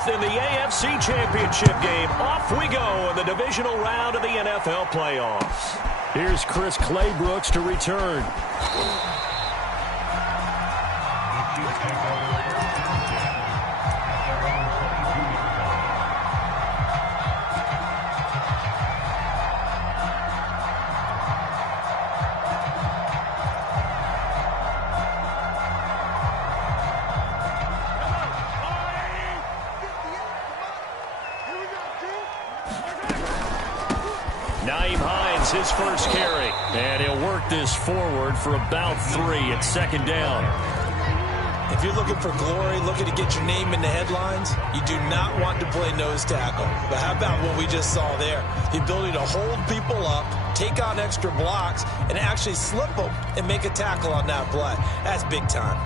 fourth in the AFC Championship game. Off we go in the divisional round of the NFL playoffs. Here's Chris Claybrooks to return. His first carry, and he'll work this forward for about 3 at second down. If you're looking for glory, looking to get your name in the headlines, you do not want to play nose tackle. But how about what we just saw there? The ability to hold people up, take on extra blocks, and actually slip them and make a tackle on that play. That's big time.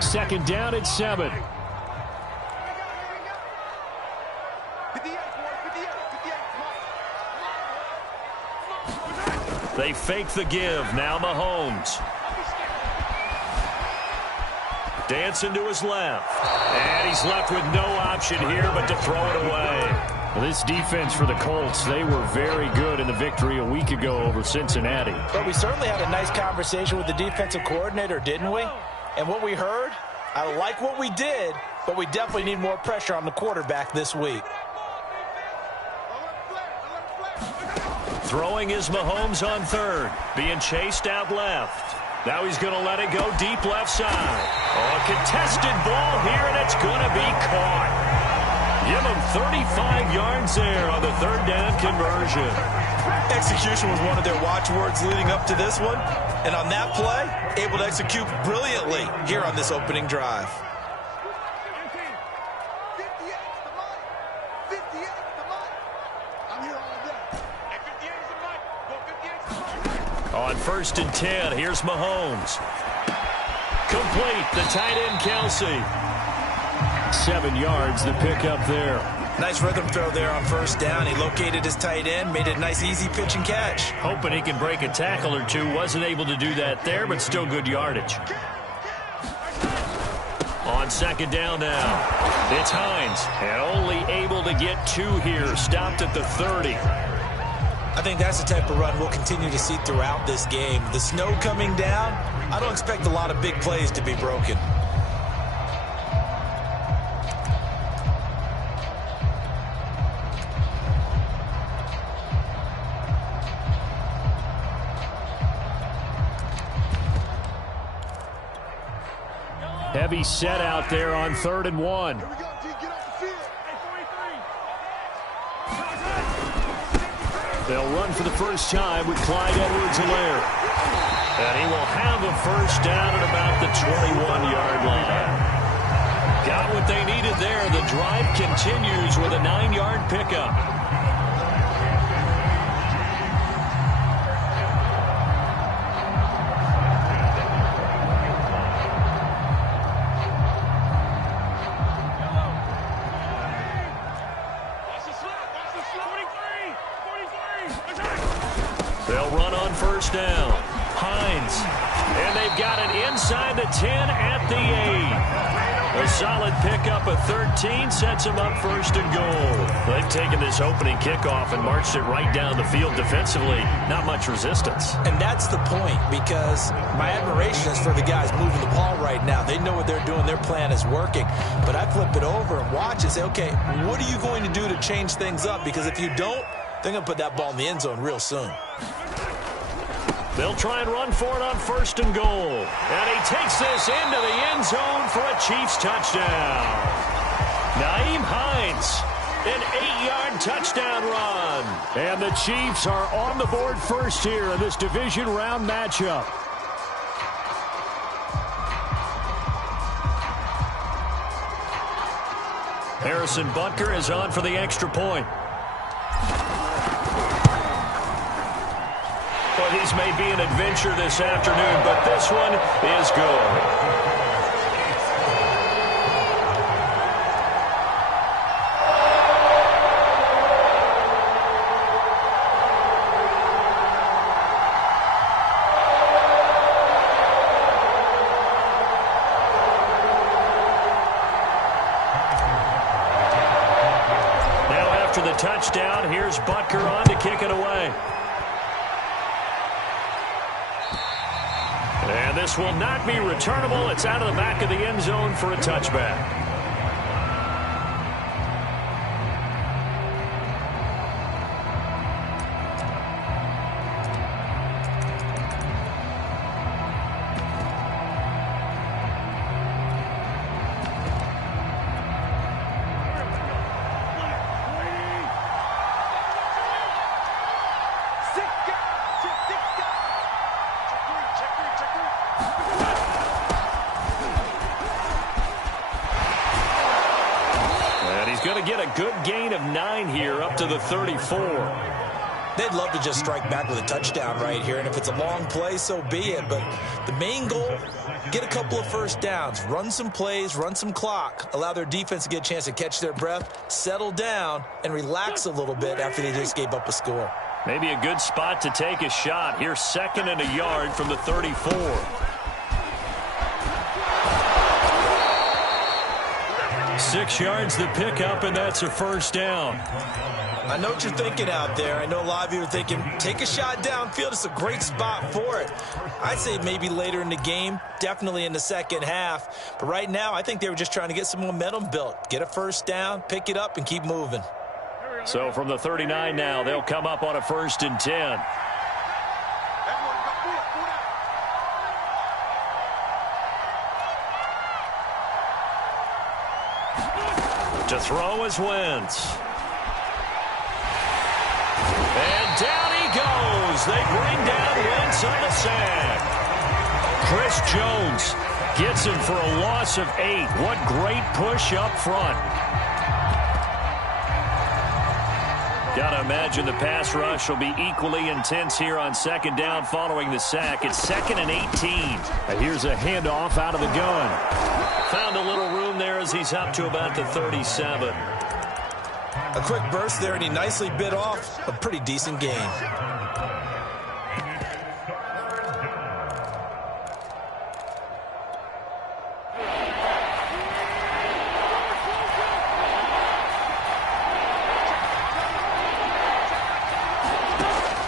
Second down at 7. They fake the give. Now Mahomes. Dancing to his left. And he's left with no option here but to throw it away. Well, this defense for the Colts, they were very good in the victory a week ago over Cincinnati. But we certainly had a nice conversation with the defensive coordinator, didn't we? And what we heard, I like what we did, but we definitely need more pressure on the quarterback this week. Throwing is Mahomes on third. Being chased out left. Now he's going to let it go deep left side. Oh, a contested ball here, and it's going to be caught. Give him 35 yards there on the third down conversion. Execution was one of their watchwords leading up to this one. And on that play, able to execute brilliantly here on this opening drive. On 1st and 10, here's Mahomes. Complete, the tight end Kelsey. 7 yards, the pickup there. Nice rhythm throw there on 1st down. He located his tight end, made it a nice easy pitch and catch. Hoping he can break a tackle or two. Wasn't able to do that there, but still good yardage. On 2nd down now, it's Hines. And only able to get 2 here. Stopped at the 30. I think that's the type of run we'll continue to see throughout this game. The snow coming down, I don't expect a lot of big plays to be broken. Heavy set out there on 3rd and 1. They'll run for the first time with Clyde Edwards-Helaire. And he will have a first down at about the 21-yard line. Got what they needed there. The drive continues with a 9-yard pickup. They'll run on 1st down. Hines. And they've got it inside the 10 at the 8. A solid pickup of 13 sets them up 1st and goal. They've taken this opening kickoff and marched it right down the field defensively. Not much resistance. And that's the point, because my admiration is for the guys moving the ball right now. They know what they're doing. Their plan is working. But I flip it over and watch and say, okay, what are you going to do to change things up? Because if you don't, they're going to put that ball in the end zone real soon. They'll try and run for it on 1st and goal. And he takes this into the end zone for a Chiefs touchdown. Nyheim Hines, an 8-yard touchdown run. And the Chiefs are on the board first here in this division round matchup. Harrison Butker is on for the extra point. Well, these may be an adventure this afternoon, but this one is good. touchdown. Here's Butker on to kick it away. And this will not be returnable. It's out of the back of the end zone for a touchback. Going to get a good gain of 9 here up to the 34. They'd love to just strike back with a touchdown right here, and if it's a long play, so be it. But the main goal, get a couple of first downs, run some plays, run some clock, allow their defense to get a chance to catch their breath, settle down, and relax a little bit after they just gave up a score. Maybe a good spot to take a shot. Here's 2nd and a yard from the 34. 6 yards the pickup, and that's a first down. I know what you're thinking out there. I know a lot of you are thinking, take a shot downfield. It's a great spot for it. I'd say maybe later in the game, definitely in the second half. But right now, I think they were just trying to get some momentum built. Get a first down, pick it up, and keep moving. So from the 39 now, they'll come up on a 1st and 10. To throw is Wentz. And down he goes. They bring down Wentz on the sack. Chris Jones gets him for a loss of 8. What great push up front. Gotta imagine the pass rush will be equally intense here on 2nd down following the sack. It's 2nd and 18. And here's a handoff out of the gun. Found a little room there as he's up to about the 37. A quick burst there, and he nicely bit off a pretty decent gain.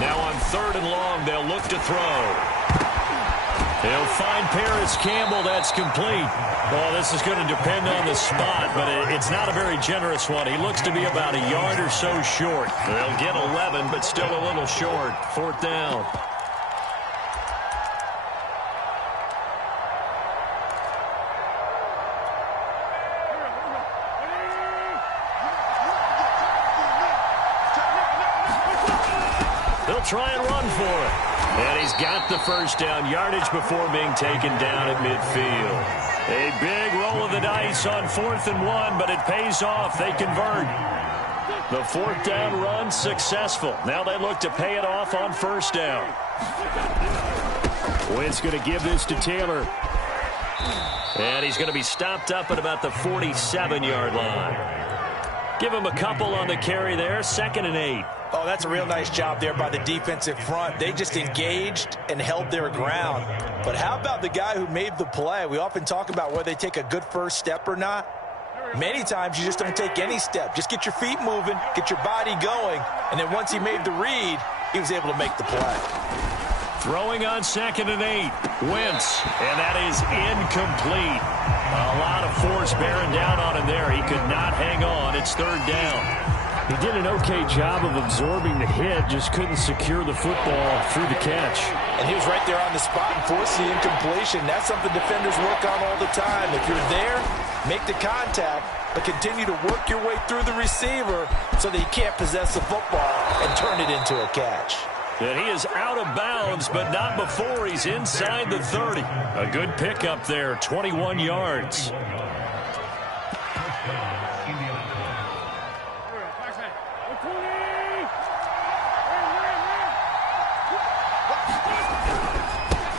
Now on 3rd and long, they'll look to throw. They'll find Paris Campbell. That's complete. Well, this is going to depend on the spot, but it's not a very generous one. He looks to be about a yard or so short. They'll get 11, but still a little short. 4th down. They'll try and run for it. And he's got the first down, yardage before being taken down at midfield. A big roll of the dice on 4th and 1, but it pays off. They convert. The 4th down run successful. Now they look to pay it off on 1st down. Wentz going to give this to Taylor. And he's going to be stopped up at about the 47-yard line. Give him a couple on the carry there. 2nd and 8. Oh, that's a real nice job there by the defensive front. They just engaged and held their ground. But how about the guy who made the play? We often talk about whether they take a good first step or not. Many times you just don't take any step. Just get your feet moving, get your body going, and then once he made the read, he was able to make the play. Throwing on 2nd and 8. Wentz, and that is incomplete. A lot of force bearing down on him there. He could not hang on. It's 3rd down. He did an okay job of absorbing the hit, just couldn't secure the football through the catch. And he was right there on the spot and forced the incompletion. That's something defenders work on all the time. If you're there, make the contact, but continue to work your way through the receiver so that he can't possess the football and turn it into a catch. And he is out of bounds, but not before he's inside the 30. A good pickup there, 21 yards.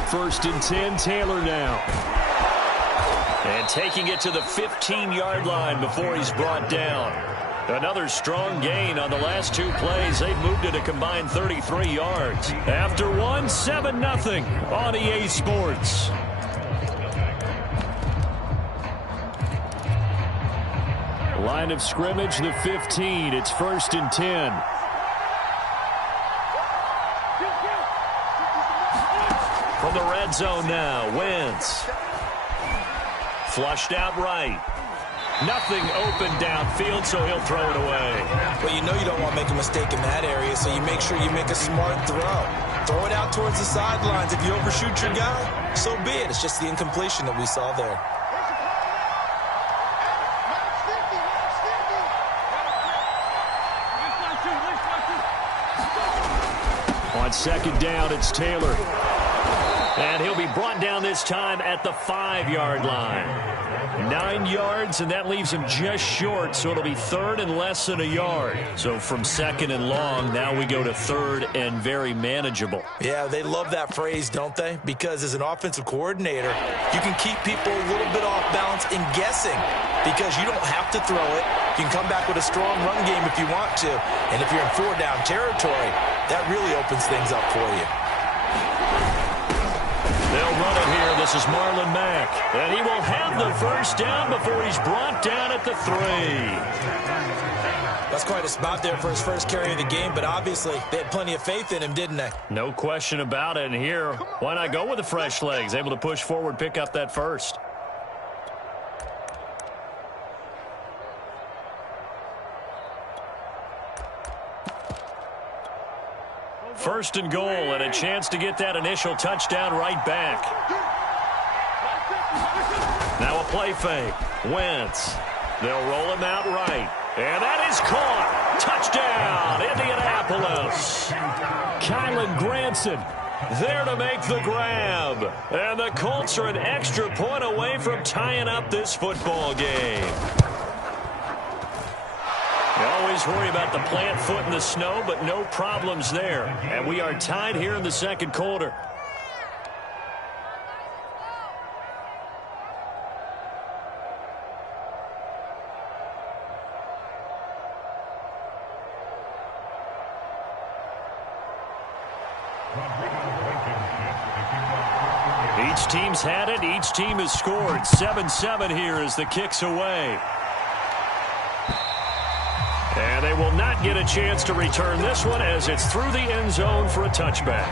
First and 10, Taylor now. And taking it to the 15-yard line before he's brought down. Another strong gain on the last 2 plays. They've moved it a combined 33 yards. After one, 7-0 on EA Sports. Line of scrimmage, the 15. It's 1st and 10. From the red zone now, Wentz. Flushed out right. Nothing open downfield, so he'll throw it away. Well, you know you don't want to make a mistake in that area, so you make sure you make a smart throw. Throw it out towards the sidelines. If you overshoot your guy, so be it. It's just the incompletion that we saw there. On 2nd down, it's Taylor. And he'll be brought down this time at the 5-yard line. 9 yards, and that leaves him just short, so it'll be 3rd and less than a yard. So from 2nd and long, now we go to 3rd and very manageable. Yeah, they love that phrase, don't they? Because as an offensive coordinator, you can keep people a little bit off balance and guessing because you don't have to throw it. You can come back with a strong run game if you want to. And if you're in 4-down territory, that really opens things up for you. They'll run it here. This is Marlon Mack. And he will have the 1st down before he's brought down at the 3. That's quite a spot there for his first carry of the game, but obviously they had plenty of faith in him, didn't they? No question about it. And here, why not go with the fresh legs? Able to push forward, pick up that 1st. First and goal, and a chance to get that initial touchdown right back. Now a play fake. Wentz. They'll roll him out right. And that is caught. Touchdown, Indianapolis. Kylan Granson there to make the grab. And the Colts are an extra point away from tying up this football game. You always worry about the plant foot in the snow, but no problems there. And we are tied here in the 2nd quarter. Each team's had it. Each team has scored. 7-7 here as the kick's away. And they will not get a chance to return this one as it's through the end zone for a touchback.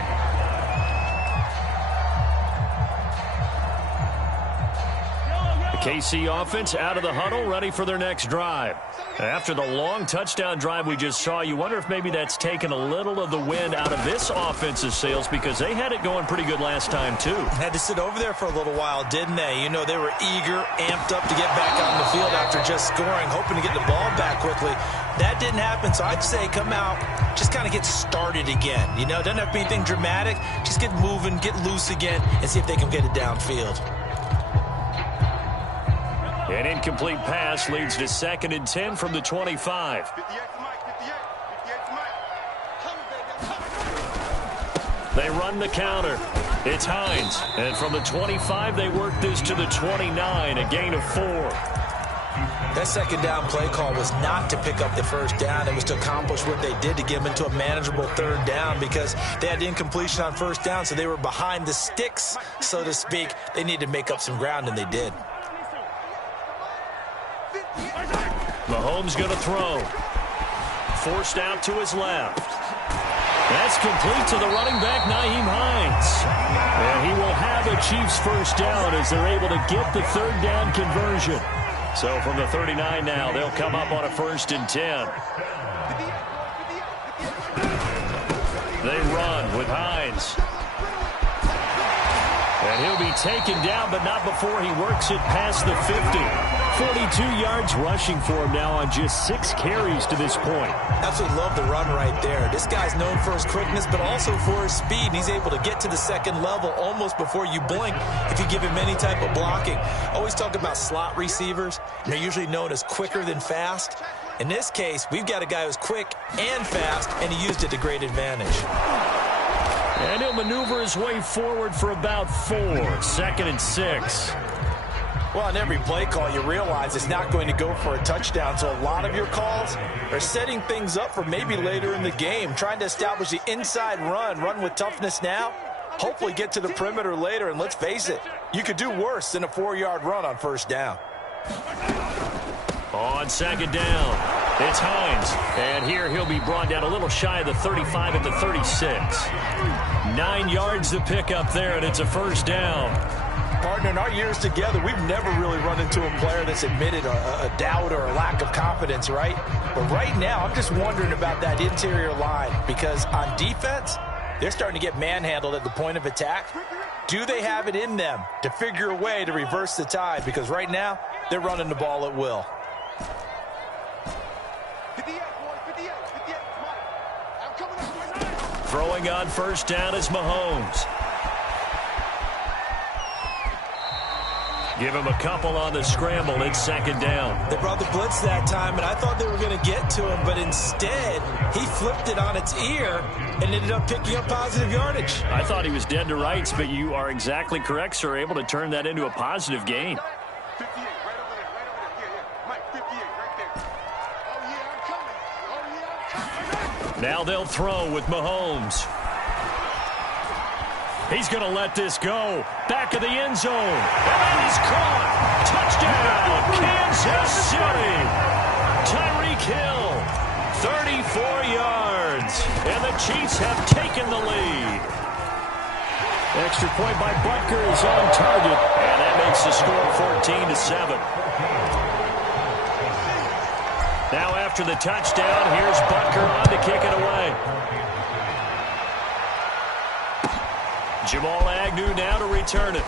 The KC offense out of the huddle, ready for their next drive. After the long touchdown drive we just saw, you wonder if maybe that's taken a little of the wind out of this offense's sails because they had it going pretty good last time, too. Had to sit over there for a little while, didn't they? You know, they were eager, amped up to get back on the field after just scoring, hoping to get the ball back quickly. That didn't happen, so I'd say come out, just kind of get started again. You know, doesn't have to be anything dramatic. Just get moving, get loose again, and see if they can get it downfield. An incomplete pass leads to 2nd and 10 from the 25. They run the counter. It's Hines. And from the 25, they work this to the 29, a gain of 4. That 2nd down play call was not to pick up the 1st down. It was to accomplish what they did to get them into a manageable 3rd down because they had incompletion on 1st down, so they were behind the sticks, so to speak. They needed to make up some ground, and they did. Mahomes going to throw. Forced out to his left. That's complete to the running back, Nyheim Hines. And he will have a Chiefs 1st down as they're able to get the 3rd down conversion. So from the 39 now, they'll come up on a 1st and 10. They run with Hines. And he'll be taken down, but not before he works it past the 50. 42 yards rushing for him now on just 6 carries to this point. Absolutely love the run right there. This guy's known for his quickness, but also for his speed. And he's able to get to the 2nd level almost before you blink if you give him any type of blocking. Always talk about slot receivers, and they're usually known as quicker than fast. In this case, we've got a guy who's quick and fast, and he used it to great advantage. And he'll maneuver his way forward for about 4. 2nd and 6. Well, on every play call, you realize it's not going to go for a touchdown. So a lot of your calls are setting things up for maybe later in the game, trying to establish the inside run with toughness now, hopefully get to the perimeter later. And let's face it, you could do worse than a 4-yard run on 1st down. On second down, it's Hines. And here he'll be brought down a little shy of the 35 at the 36. 9 yards to pick up there, and it's a first down. Partner, in our years together, we've never really run into a player that's admitted a doubt or a lack of confidence, right? But right now, I'm just wondering about that interior line because on defense, they're starting to get manhandled at the point of attack. Do they have it in them to figure a way to reverse the tide? Because right now, they're running the ball at will. Throwing on first down is Mahomes. Give him a couple on the scramble. It's second down. They brought the blitz that time, and I thought they were going to get to him, but instead, he flipped it on its ear and ended up picking up positive yardage. I thought he was dead to rights, but you are exactly correct, sir. Able to turn that into a positive gain. 58, right over there, right over there. Yeah. Mike, 58, right there. Oh, yeah, I'm coming. Oh, yeah, I'm coming. Now they'll throw with Mahomes. He's going to let this go. Back of the end zone. And that is caught. Touchdown, Kansas City. Tyreek Hill, 34 yards. And the Chiefs have taken the lead. Extra point by Butker is on target. And that makes the score 14-7. Now after the touchdown, here's Butker on to kick it away. Jamal Agnew now to return it.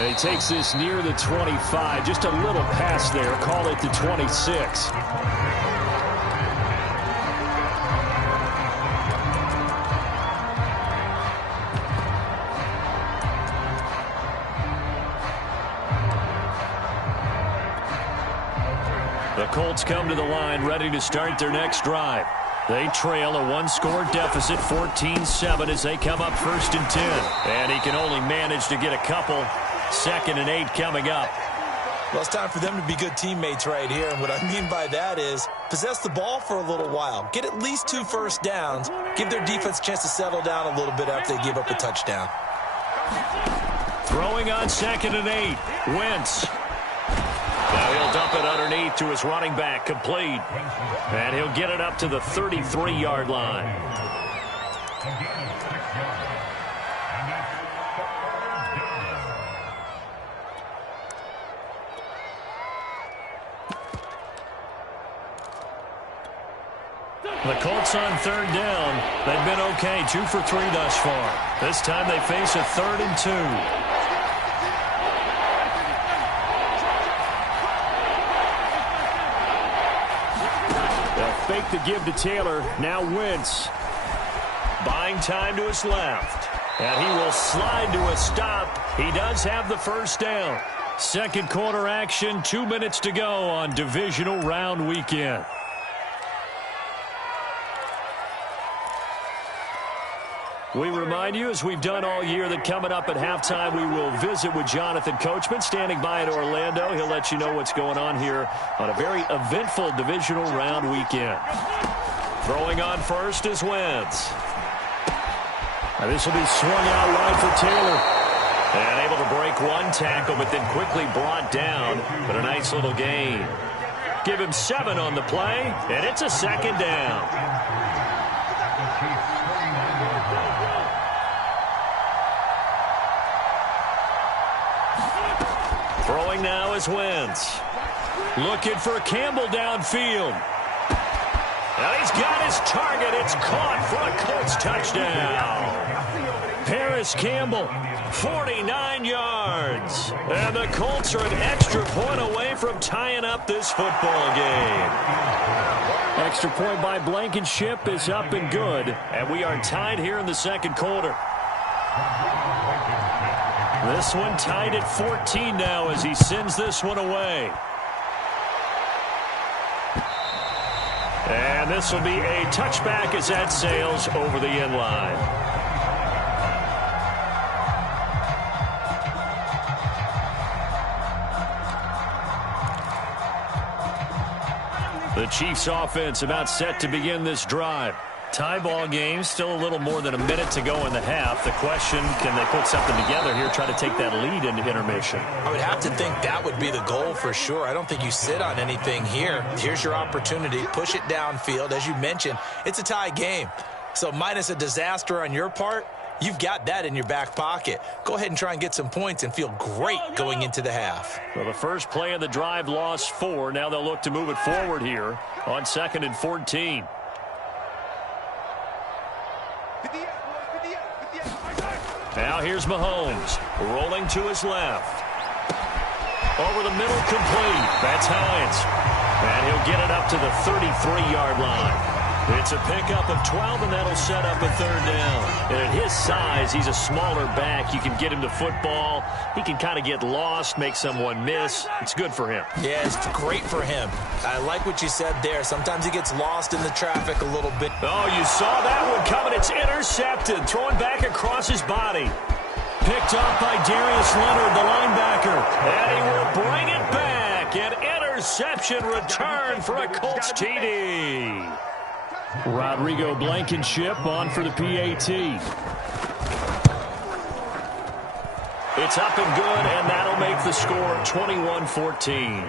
And he takes this near the 25. Just a little pass there. Call it the 26. The Colts come to the line ready to start their next drive. They trail a one-score deficit, 14-7, as they come up 1st and 10. And he can only manage to get a couple. 2nd and 8 coming up. Well, it's time for them to be good teammates right here. And what I mean by that is possess the ball for a little while. Get at least 2 first downs. Give their defense a chance to settle down a little bit after they give up a touchdown. Throwing on 2nd and 8. Wentz. Now he'll dump it underneath to his running back, complete. And he'll get it up to the 33-yard line. The Colts on 3rd down. They've been okay, 2 for 3 thus far. This time they face a 3rd and 2. Fake the give to Taylor. Now Wentz. Buying time to his left. And he will slide to a stop. He does have the first down. Second quarter action. 2 minutes to go on divisional round weekend. We remind you, as we've done all year, that coming up at halftime, we will visit with Jonathan Coachman, standing by in Orlando. He'll let you know what's going on here on a very eventful divisional round weekend. Throwing on first is Wentz. Now this will be swung out wide for Taylor. And able to break one tackle, but then quickly brought down. But a nice little gain. Give him 7 on the play, and it's a 2nd down. Throwing now is Wentz. Looking for Campbell downfield. Now he's got his target. It's caught for a Colts touchdown. Paris Campbell, 49 yards. And the Colts are an extra point away from tying up this football game. Extra point by Blankenship is up and good. And we are tied here in the second quarter. This one tied at 14 now as he sends this one away. And this will be a touchback as that sails over the end line. The Chiefs offense about set to begin this drive. Tie ball game, still a little more than a minute to go in the half. The question, can they put something together here, try to take that lead into intermission? I would have to think that would be the goal for sure. I don't think you sit on anything here. Here's your opportunity. Push it downfield. As you mentioned, it's a tie game. So minus a disaster on your part, you've got that in your back pocket. Go ahead and try and get some points and feel great going into the half. Well, the first play of the drive lost 4. Now they'll look to move it forward here on 2nd and 14. Now here's Mahomes, rolling to his left. Over the middle, complete. That's Hines. And he'll get it up to the 33-yard line. It's a pickup of 12, and that'll set up a 3rd down. And at his size, he's a smaller back. You can get him to football. He can kind of get lost, make someone miss. It's good for him. Yeah, it's great for him. I like what you said there. Sometimes he gets lost in the traffic a little bit. Oh, you saw that one coming. It's intercepted. Throwing back across his body. Picked up by Darius Leonard, the linebacker. And he will bring it back. An interception return for a Colts TD. Rodrigo Blankenship on for the PAT. It's up and good, and that'll make the score 21-14.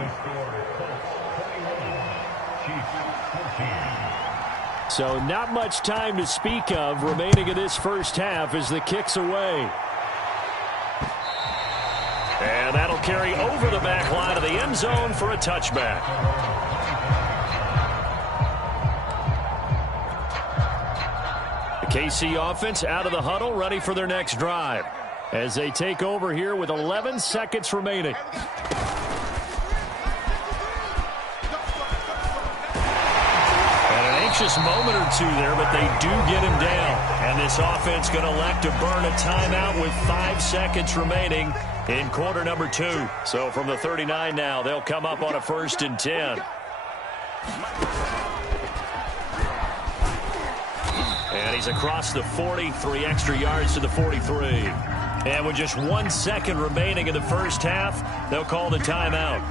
So not much time to speak of remaining in this first half as the kick's away. And that'll carry over the back line of the end zone for a touchback. KC offense out of the huddle, ready for their next drive as they take over here with 11 seconds remaining. And an anxious moment or two there, but they do get him down. And this offense going to elect to burn a timeout with 5 seconds remaining in quarter number 2. So from the 39 now, they'll come up on a 1st and 10. And he's across the 40, 3 extra yards to the 43. And with just 1 second remaining in the first half, they'll call the timeout.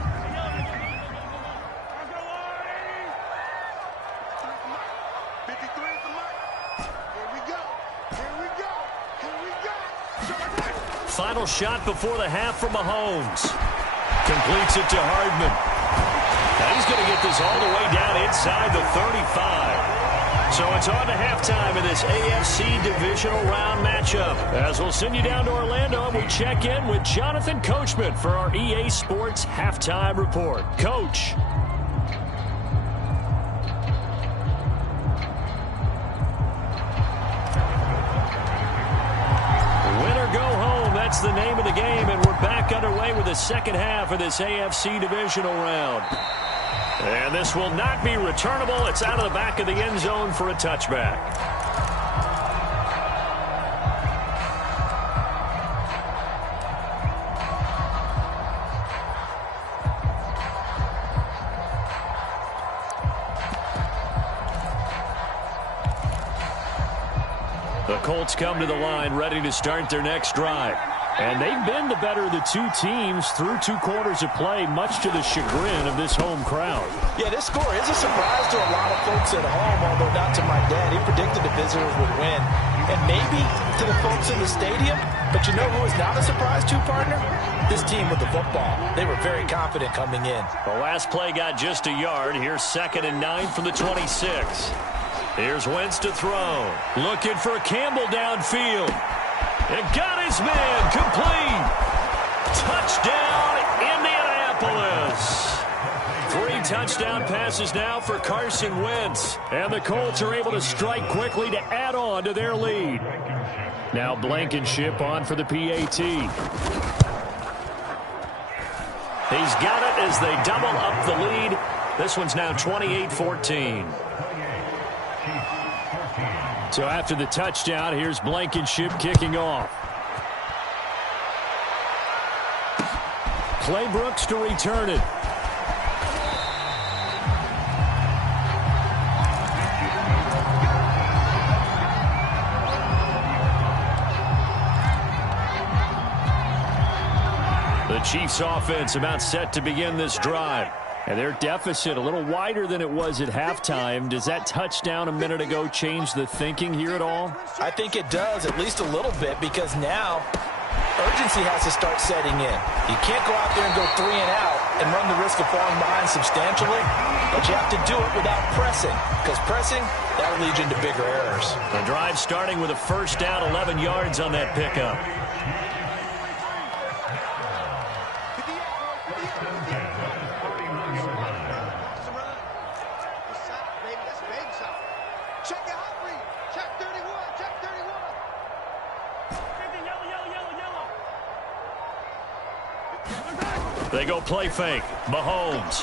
Final shot before the half from Mahomes. Completes it to Hardman. Now he's going to get this all the way down inside the 35. So it's on to halftime in this AFC divisional round matchup. As we'll send you down to Orlando, and we check in with Jonathan Coachman for our EA Sports Halftime Report. Coach. Win or go home, that's the name of the game, and we're back underway with the second half of this AFC divisional round. And this will not be returnable. It's out of the back of the end zone for a touchback. The Colts come to the line ready to start their next drive. And they've been the better of the two teams through 2 quarters of play, much to the chagrin of this home crowd. Yeah, this score is a surprise to a lot of folks at home, although not to my dad. He predicted the visitors would win. And maybe to the folks in the stadium. But you know who is not a surprise to, partner? This team with the football. They were very confident coming in. The last play got just a yard. Here's 2nd and 9 from the 26. Here's Wentz to throw. Looking for Campbell downfield. And got his man complete. Touchdown, Indianapolis. 3 touchdown passes now for Carson Wentz. And the Colts are able to strike quickly to add on to their lead. Now Blankenship on for the PAT. He's got it as they double up the lead. This one's now 28-14. So after the touchdown, here's Blankenship kicking off. Clay Brooks to return it. The Chiefs offense about set to begin this drive. And their deficit a little wider than it was at halftime. Does that touchdown a minute ago change the thinking here at all? I think it does, at least a little bit, because now urgency has to start setting in. You can't go out there and go 3 and out and run the risk of falling behind substantially, but you have to do it without pressing, because pressing, that will lead you into bigger errors. The drive starting with a first down, 11 yards on that pickup. They go play fake. Mahomes.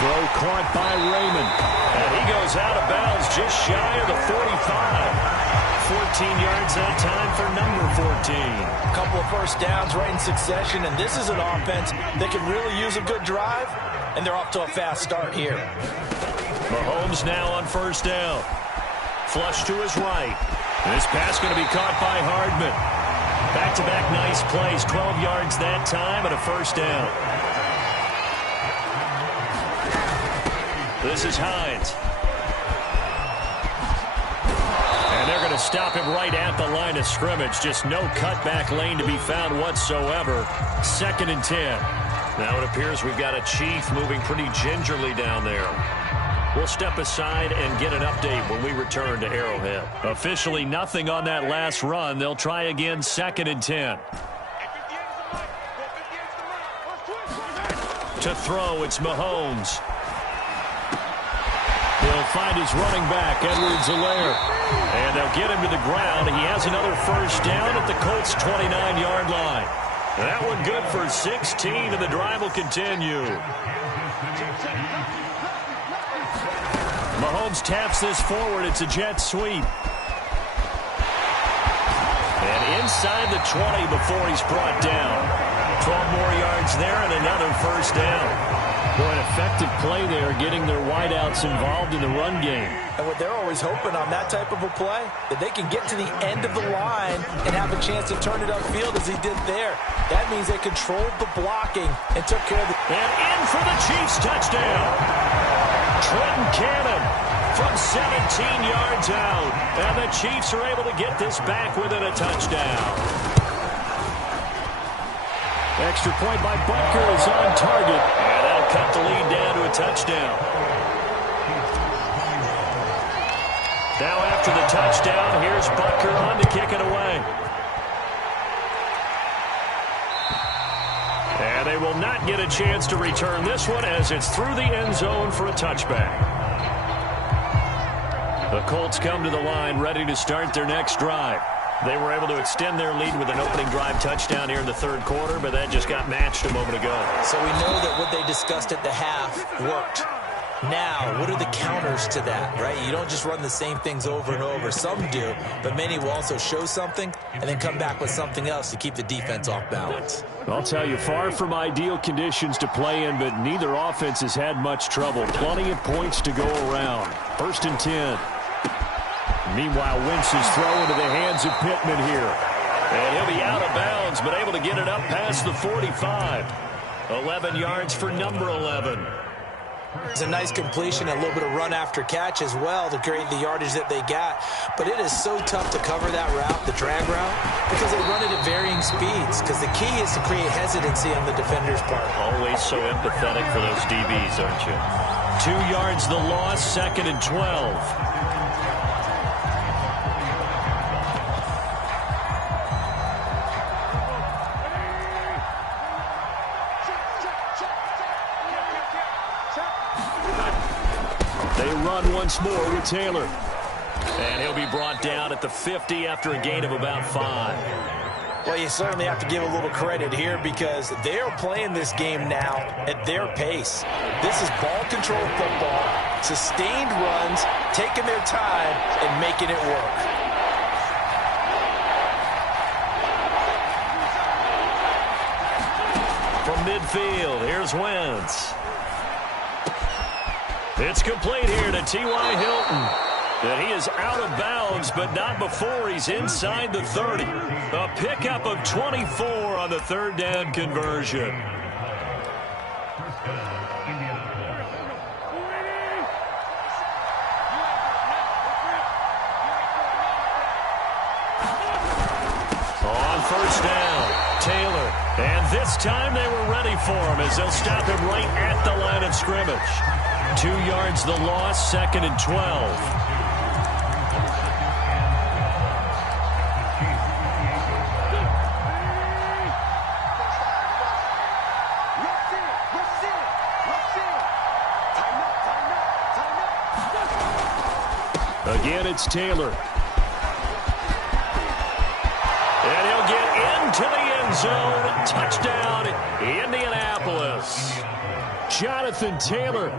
Throw caught by Raymond. And he goes out of bounds just shy of the 45. 14 yards that time for number 14. A couple of first downs right in succession, and this is an offense that can really use a good drive, and they're off to a fast start here. Mahomes now on first down. Flush to his right. This pass going to be caught by Hardman. Back-to-back nice plays. 12 yards that time and a first down. This is Hines. And they're going to stop him right at the line of scrimmage. Just no cutback lane to be found whatsoever. 2nd and 10. Now it appears we've got a Chief moving pretty gingerly down there. We'll step aside and get an update when we return to Arrowhead. Officially nothing on that last run. They'll try again, 2nd and 10. To throw, it's Mahomes. He'll find his running back, Edwards-Helaire. And they'll get him to the ground. He has another first down at the Colts' 29-yard line. That one good for 16, and the drive will continue. Mahomes taps this forward. It's a jet sweep. And inside the 20 before he's brought down. 12 more yards there and another first down. Boy, an effective play there, getting their wideouts involved in the run game. And what they're always hoping on that type of a play, that they can get to the end of the line and have a chance to turn it upfield as he did there. That means they controlled the blocking and took care of the... And in for the Chiefs touchdown. Trenton Cannon from 17 yards out. And the Chiefs are able to get this back within a touchdown. Extra point by Butker is on target. And that'll cut the lead down to a touchdown. Now after the touchdown, here's Butker on to kick it away. And they will not get a chance to return this one as it's through the end zone for a touchback. The Colts come to the line ready to start their next drive. They were able to extend their lead with an opening drive touchdown here in the third quarter, but that just got matched a moment ago. So we know that what they discussed at the half worked. Now, what are the counters to that, right? You don't just run the same things over and over. Some do, but many will also show something and then come back with something else to keep the defense off balance. I'll tell you, far from ideal conditions to play in, but neither offense has had much trouble. Plenty of points to go around. 1st and 10. Meanwhile, Wentz's throw into the hands of Pittman here. And he'll be out of bounds, but able to get it up past the 45. 11 yards for number 11. It's a nice completion, a little bit of run after catch as well to create the yardage that they got. But it is so tough to cover that route, the drag route, because they run it at varying speeds. Because the key is to create hesitancy on the defender's part. Always so empathetic for those DBs, aren't you? 2 yards the loss, 2nd and 12. Once more with Taylor. And he'll be brought down at the 50 after a gain of about 5. Well, you certainly have to give a little credit here because they are playing this game now at their pace. This is ball control football, sustained runs, taking their time and making it work. From midfield, here's Wentz. It's complete here to T.Y. Hilton. And he is out of bounds, but not before he's inside the 30. A pickup of 24 on the 3rd down conversion. On first down, Taylor. And this time they were ready for him as they'll stop him right at the line of scrimmage. 2 yards the loss, 2nd and 12. Again, it's Taylor. And he'll get into the end zone. Touchdown, Indianapolis. Jonathan Taylor,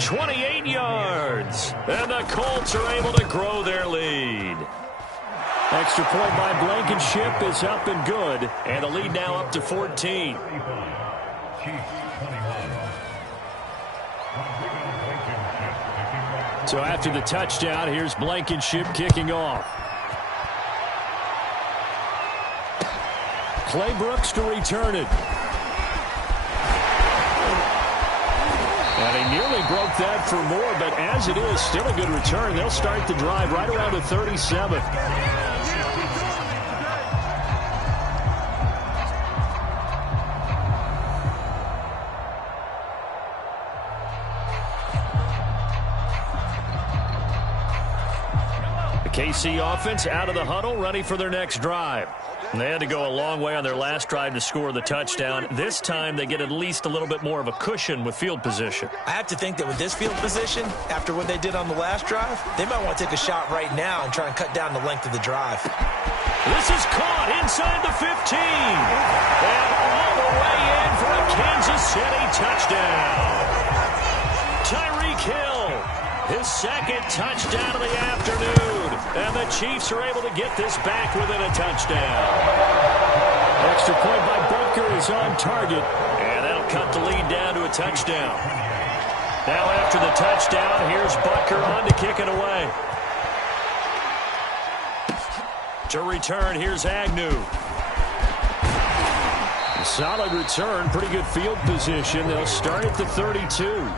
28 yards. And the Colts are able to grow their lead. extra point by Blankenship is up and good. And the lead now up to 14. So after the touchdown, here's Blankenship kicking off. Clay Brooks to return it. And he nearly broke that for more, but as it is, still a good return. They'll start the drive right around the 37. KC offense out of the huddle, ready for their next drive. And they had to go a long way on their last drive to score the touchdown. This time they get at least a little bit more of a cushion with field position. I have to think that with this field position, after what they did on the last drive, they might want to take a shot right now and try and cut down the length of the drive. This is caught inside the 15. And all the way in for a Kansas City touchdown. Tyreek Hill, his second touchdown of the afternoon. And the Chiefs are able to get this back within a touchdown. Extra point by Butker is on target. And that'll cut the lead down to a touchdown. Now after the touchdown, here's Butker on to kick it away. To return, here's Agnew. A solid return, pretty good field position. They'll start at the 32.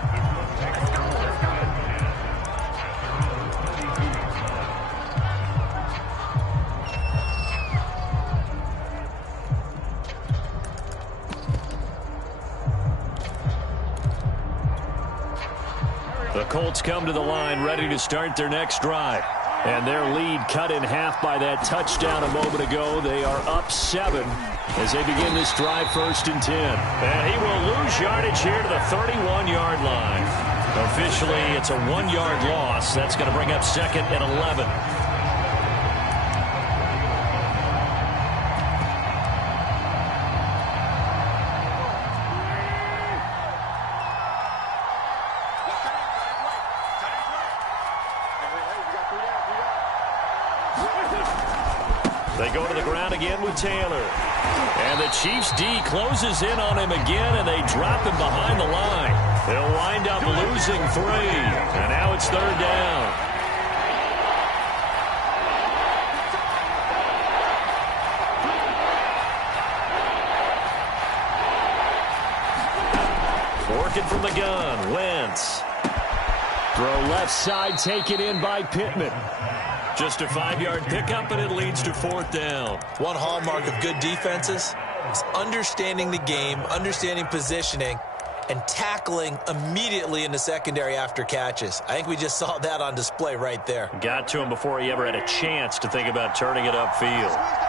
The Colts come to the line ready to start their next drive. And their lead cut in half by that touchdown a moment ago. They are up 7 as they begin this drive, 1st and 10. And he will lose yardage here to the 31-yard line. Officially, it's a 1-yard loss. That's going to bring up 2nd and 11. They go to the ground again with Taylor. And the Chiefs D closes in on him again, and they drop him behind the line. They'll wind up losing 3. And now it's 3rd down. Working from the gun, Wentz. Throw left side, taken in by Pittman. Just a 5-yard pickup, and it leads to 4th down. One hallmark of good defenses is understanding the game, understanding positioning, and tackling immediately in the secondary after catches. I think we just saw that on display right there. Got to him before he ever had a chance to think about turning it upfield.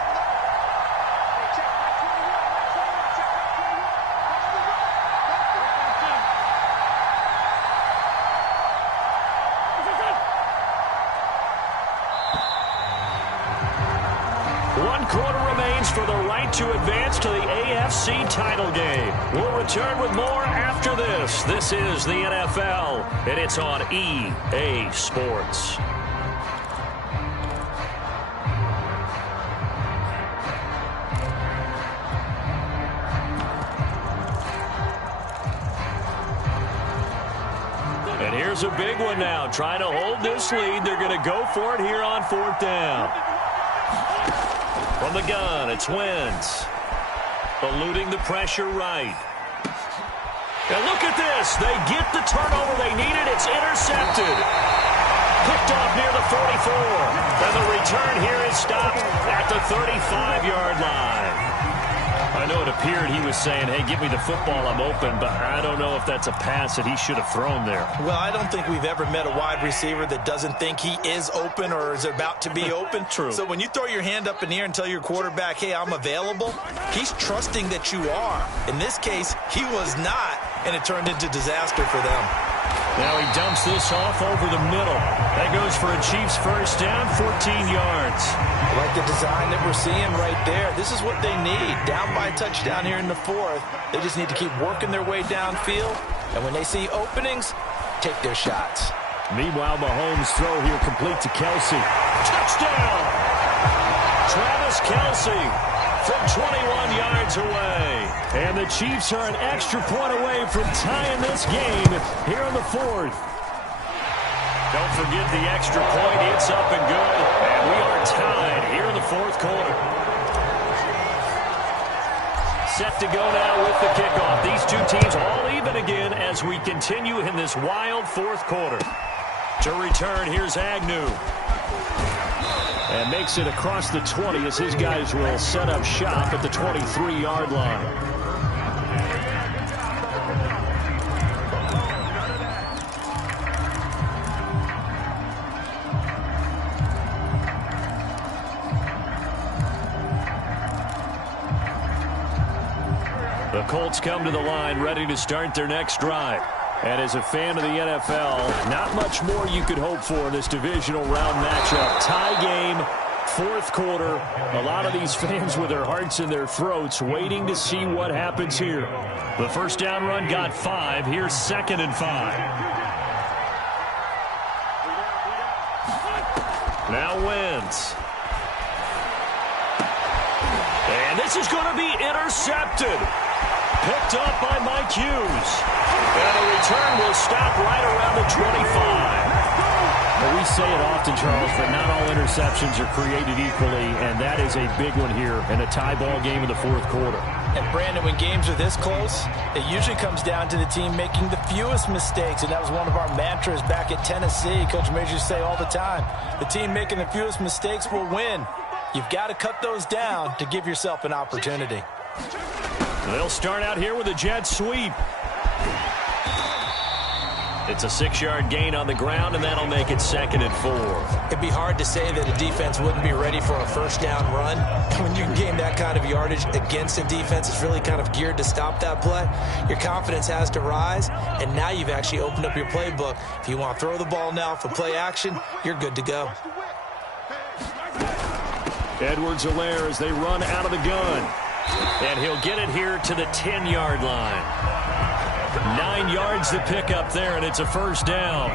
For the right to advance to the AFC title game. We'll return with more after this. This is the NFL, and it's on EA Sports. And here's a big one now. Trying to hold this lead. They're going to go for it here on 4th down. From the gun, it's Wentz. Eluding the pressure right. And look at this. They get the turnover they needed. It's intercepted. Picked off near the 44. And the return here is stopped at the 35-yard line. I know it appeared he was saying, hey, give me the football, I'm open, but I don't know if that's a pass that he should have thrown there. Well, I don't think we've ever met a wide receiver that doesn't think he is open or is about to be open. True. So when you throw your hand up in the air and tell your quarterback, hey, I'm available, he's trusting that you are. In this case, he was not, and it turned into disaster for them. Now he dumps this off over the middle. That goes for a Chiefs first down, 14 yards. I like the design that we're seeing right there. This is what they need. Down by a touchdown here in the fourth. They just need to keep working their way downfield. And when they see openings, take their shots. Meanwhile, Mahomes' throw here complete to Kelsey. Touchdown! Travis Kelsey from 21 yards away. And the Chiefs are an extra point away from tying this game here in the fourth. Don't forget the extra point. It's up and good. And we are tied here in the fourth quarter. Set to go now with the kickoff. These two teams all even again as we continue in this wild fourth quarter. To return, here's Agnew. And makes it across the 20 as his guys will set up shop at the 23-yard line. The Colts come to the line ready to start their next drive. And as a fan of the NFL, not much more you could hope for in this divisional round matchup. Tie game, fourth quarter. A lot of these fans with their hearts in their throats waiting to see what happens here. The first down run got 5. Here's 2nd and 5. Now Wentz. And this is going to be intercepted. Picked up by Mike Hughes. And the return will stop right around the 25. Well, we say it often, Charles, but not all interceptions are created equally, and that is a big one here in a tie ball game in the fourth quarter. And, Brandon, when games are this close, it usually comes down to the team making the fewest mistakes, and that was one of our mantras back at Tennessee. Coach Major used to say all the time, the team making the fewest mistakes will win. You've got to cut those down to give yourself an opportunity. They'll start out here with a jet sweep. It's a 6-yard gain on the ground, and that'll make it 2nd and 4. It'd be hard to say that a defense wouldn't be ready for a first down run. When you gain that kind of yardage against a defense, it's really kind of geared to stop that play. Your confidence has to rise, and now you've actually opened up your playbook. If you want to throw the ball now for play action, you're good to go. Edwards-Helaire as they run out of the gun. And he'll get it here to the 10-yard line. 9 yards to pick up there, and it's a first down.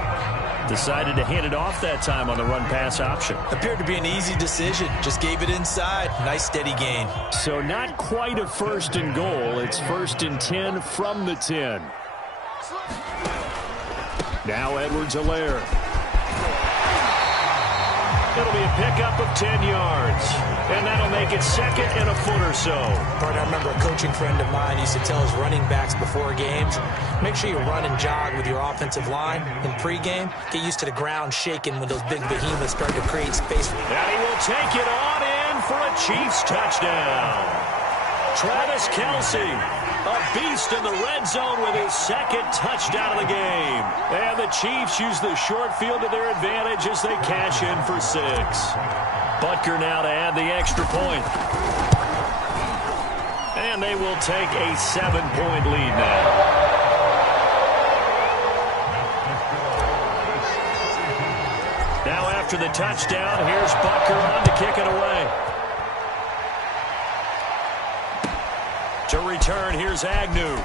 Decided to hand it off that time on the run-pass option. Appeared to be an easy decision. Just gave it inside. Nice steady gain. So not quite a 1st and goal. It's 1st and 10 from the 10. Now Edwards-Helaire. It'll be a pickup of 10 yards. And that'll make it 2nd and a foot or so. I remember a coaching friend of mine used to tell his running backs before games, make sure you run and jog with your offensive line in pregame. Get used to the ground shaking when those big behemoths start to create space. And he will take it on in for a Chiefs touchdown. Travis Kelsey, a beast in the red zone with his 2nd touchdown of the game. And the Chiefs use the short field to their advantage as they cash in for 6. Butker now to add the extra point. And they will take a 7-point lead now. Now after the touchdown, here's Butker on to kick it away. To return, here's Agnew.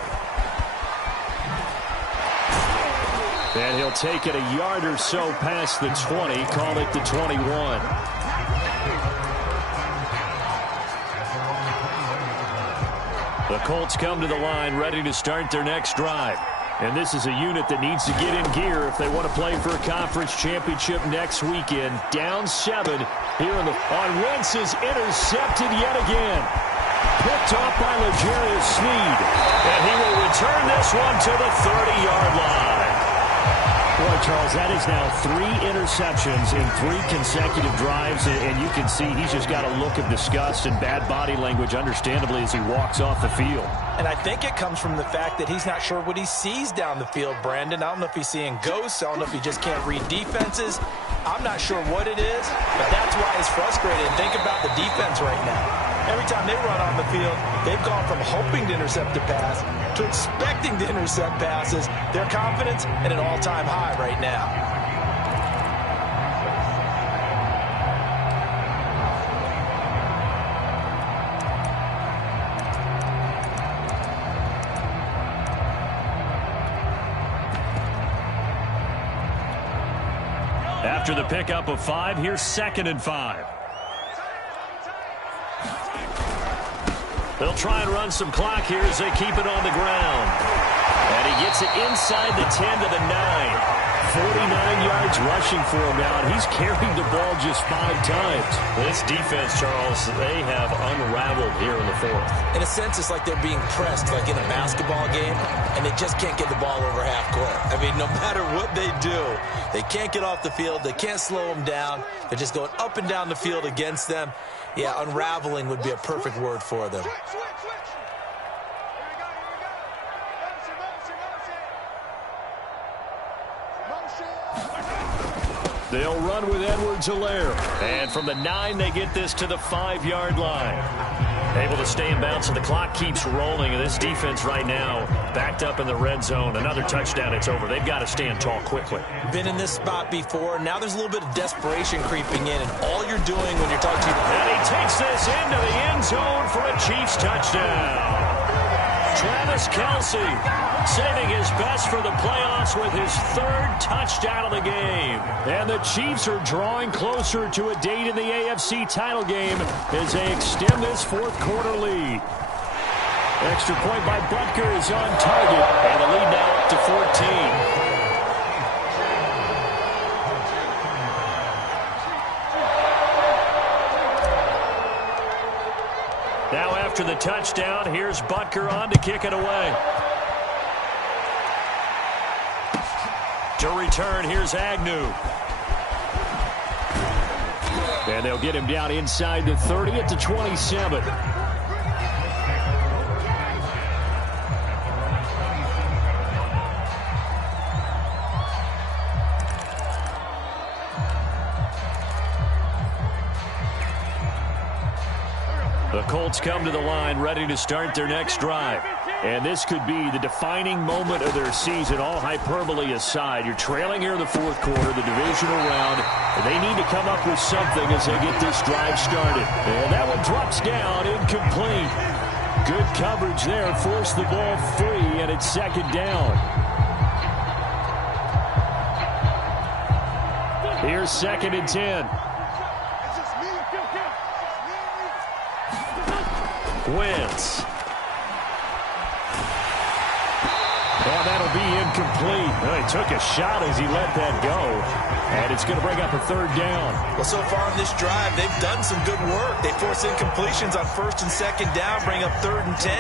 And he'll take it a yard or so past the 20, call it the 21. The Colts come to the line ready to start their next drive. And this is a unit that needs to get in gear if they want to play for a conference championship next weekend. Down 7 here on Wentz is intercepted yet again. picked off by L'Jarius Sneed. And he will return this one to the 30-yard line. Boy, Charles, that is now 3 interceptions in 3 consecutive drives, and you can see he's just got a look of disgust and bad body language, understandably, as he walks off the field. And I think it comes from the fact that he's not sure what he sees down the field, Brandon. I don't know if he's seeing ghosts. I don't know if he just can't read defenses. I'm not sure what it is, but that's why he's frustrated. Think about the defense right now. Every time they run on the field, they've gone from hoping to intercept a pass to expecting to intercept passes. Their confidence at an all-time high right now. After the pickup of 5, here's 2nd and 5. They'll try and run some clock here as they keep it on the ground. And he gets it inside the 10 to the 9. 49 yards rushing for him now, and he's carried the ball just 5 times. This defense, Charles, they have unraveled here in the 4th. In a sense, it's like they're being pressed like in a basketball game, and they just can't get the ball over half court. I mean, no matter what they do, they can't get off the field. They can't slow them down. They're just going up and down the field against them. Yeah, unraveling would be a perfect word for them. They'll run with Edwards-Helaire. And from the 9, they get this to the 5-yard line. Able to stay in bounds, so the clock keeps rolling. And this defense right now backed up in the red zone. Another touchdown, it's over. They've got to stand tall quickly. Been in this spot before. Now there's a little bit of desperation creeping in. And all you're doing when you're talking to... And he takes this into the end zone for a Chiefs touchdown. Travis Kelce saving his best for the playoffs with his 3rd touchdown of the game. And the Chiefs are drawing closer to a date in the AFC title game as they extend this 4th quarter lead. Extra point by Butker is on target, and the lead now up to 14. Now after the touchdown, here's Butker on to kick it away. To return, here's Agnew. And they'll get him down inside the 30 at the 27. The Colts come to the line ready to start their next drive. And this could be the defining moment of their season, all hyperbole aside. You're trailing here in the 4th quarter, the divisional round, and they need to come up with something as they get this drive started. And that one drops down, incomplete. Good coverage there, forced the ball free, and it's 2nd down. Here's 2nd and 10. Wentz. And that'll be incomplete. Well, he took a shot as he let that go. And it's going to bring up a 3rd down. Well, so far in this drive, they've done some good work. They force incompletions on 1st and 2nd down, bring up 3rd and 10.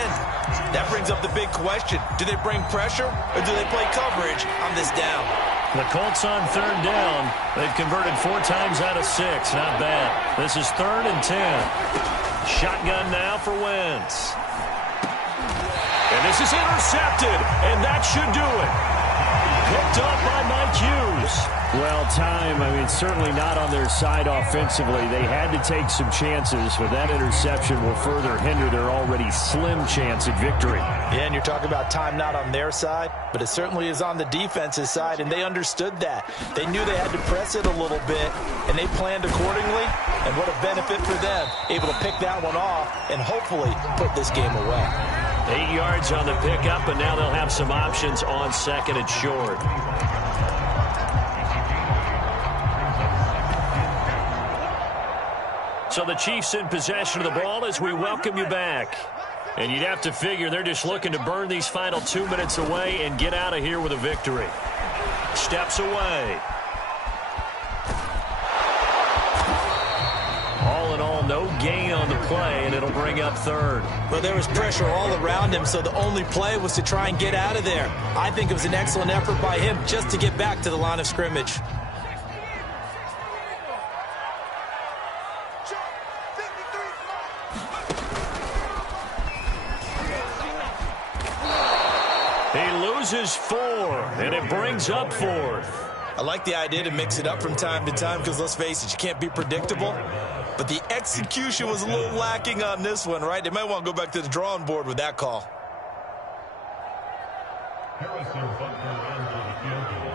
That brings up the big question. Do they bring pressure or do they play coverage on this down? The Colts on 3rd down. They've converted 4 times out of 6. Not bad. This is 3rd and 10. Shotgun now for Wentz. And this is intercepted, and that should do it. Picked up by Mike Hughes. Well, time, certainly not on their side offensively. They had to take some chances, but that interception will further hinder their already slim chance at victory. Yeah, and you're talking about time not on their side, but it certainly is on the defense's side, and they understood that. They knew they had to press it a little bit, and they planned accordingly, and what a benefit for them, able to pick that one off and hopefully put this game away. 8 yards on the pickup, and now they'll have some options on 2nd and short. So the Chiefs in possession of the ball as we welcome you back. And you'd have to figure they're just looking to burn these final 2 minutes away and get out of here with a victory. Steps away. All in all, no gain on the play, and it'll bring up third. Well, there was pressure all around him, so the only play was to try and get out of there. I think it was an excellent effort by him just to get back to the line of scrimmage. He loses 4, and it brings up 4th. I like the idea to mix it up from time to time because, let's face it, you can't be predictable. But the execution was a little lacking on this one, right? They might want to go back to the drawing board with that call. Harrison Butler under the field goal,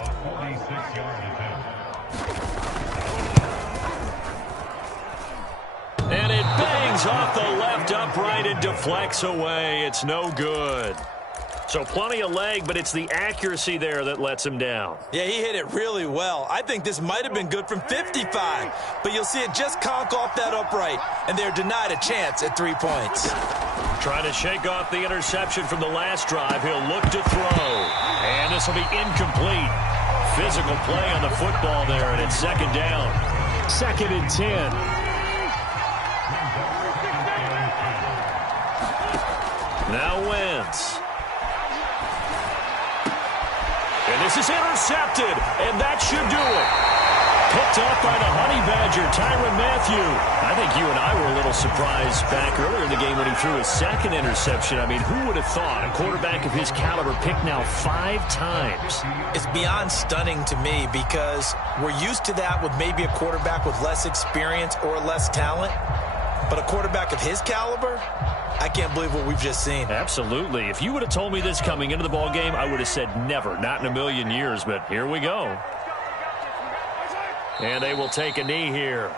a 46-yard attempt. And it bangs off the left upright and deflects away. It's no good. So plenty of leg, but it's the accuracy there that lets him down. Yeah, he hit it really well. I think this might have been good from 55, but you'll see it just conk off that upright, and they're denied a chance at 3 points. Trying to shake off the interception from the last drive. He'll look to throw, and this will be incomplete. Physical play on the football there, and it's second down. 2nd and 10. Now Wentz. And this is intercepted, and that should do it. Picked up by the Honey Badger, Tyrann Mathieu. I think you and I were a little surprised back earlier in the game when he threw his 2nd interception. I mean, who would have thought a quarterback of his caliber picked now 5 times? It's beyond stunning to me because we're used to that with maybe a quarterback with less experience or less talent. But a quarterback of his caliber, I can't believe what we've just seen. Absolutely. If you would have told me this coming into the ball game, I would have said never, not in a million years. But here we go. And they will take a knee here.